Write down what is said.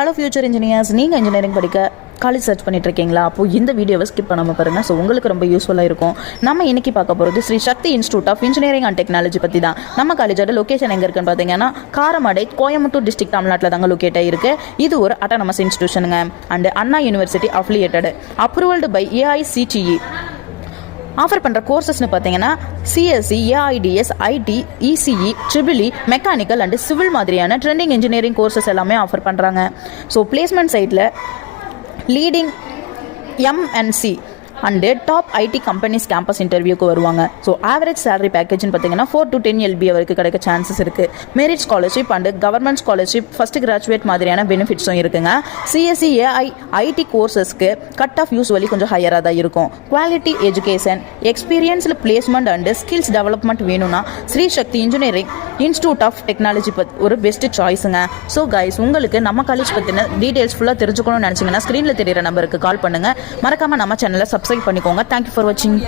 Hello future engineers, நீங்கள் engineering படிக்க college search பண்ணிட்டு இருக்கீங்களா? அப்போது இந்த வீடியோவை ஸ்கிப் பண்ணாமல் பாருங்கள். ஸோ உங்களுக்கு ரொம்ப யூஸ்ஃபுல்லாக இருக்கும். நம்ம இன்னைக்கு பார்க்க போகிறது Sri Sakthi institute of engineering and technology பற்றி தான். நம்ம காலேஜோட லொக்கேஷன் எங்கே இருக்குன்னு பார்த்தீங்கன்னா காரமடை, கோயம்புத்தூர் டிஸ்ட்ரிக்ட், தமிழ்நாட்டில் தாங்க லொக்கேட் ஆகிருக்கு. இது ஒரு அட்டானமஸ் இன்ஸ்டியூஷனுங்க and Anna university affiliated, approved by AICTE. Offer பண்ணுற கோர்சஸ்னு பார்த்தீங்கன்னா CSC, AIDS, IT, ECE, triple E, mechanical and civil மாதிரியான ட்ரெண்டிங் இன்ஜினியரிங் கோர்சஸ் எல்லாமே ஆஃபர் பண்ணுறாங்க. ஸோ பிளேஸ்மெண்ட் சைட்டில் leading MNC and top IT companies campus இன்டர்வியூக்கு வருவாங்க. ஸோ ஆவரேஜ் சேலரி பேக்கேஜ்னு பார்த்தீங்கன்னா 4 to 10 LB வரைக்கும் கிடைக்க சான்சஸ் இருக்குது. Merit scholarship and government scholarship, first graduate மாதிரியான பெனிஃபிட்ஸும் இருக்குங்க. சிஎஸ்சி, ஏஐ, ஐடி கோர்சஸ்க்கு கட் ஆஃப் யூஸ்வலி கொஞ்சம் ஹையராக தான் இருக்கும். Quality education, experienced placement and skills development வேணும்னா Sri Sakthi engineering institute of technology ஒரு பெஸ்ட் சாய்ஸுங்க. ஸோ கைஸ், உங்களுக்கு நம்ம காலேஜ் பற்றின டீட்டெயில்ஸ் ஃபுல்லாக தெரிஞ்சுக்கணும்னு நினச்சிங்கன்னா ஸ்க்ரீனில் தெரியிற நம்பருக்கு கால் பண்ணுங்கள். மறக்காமல் நம்ம சேனலை சப்ஸ்கிரைப் பண்ணிக்கோங்க. தேங்க்யூ ஃபார் வாட்சிங்.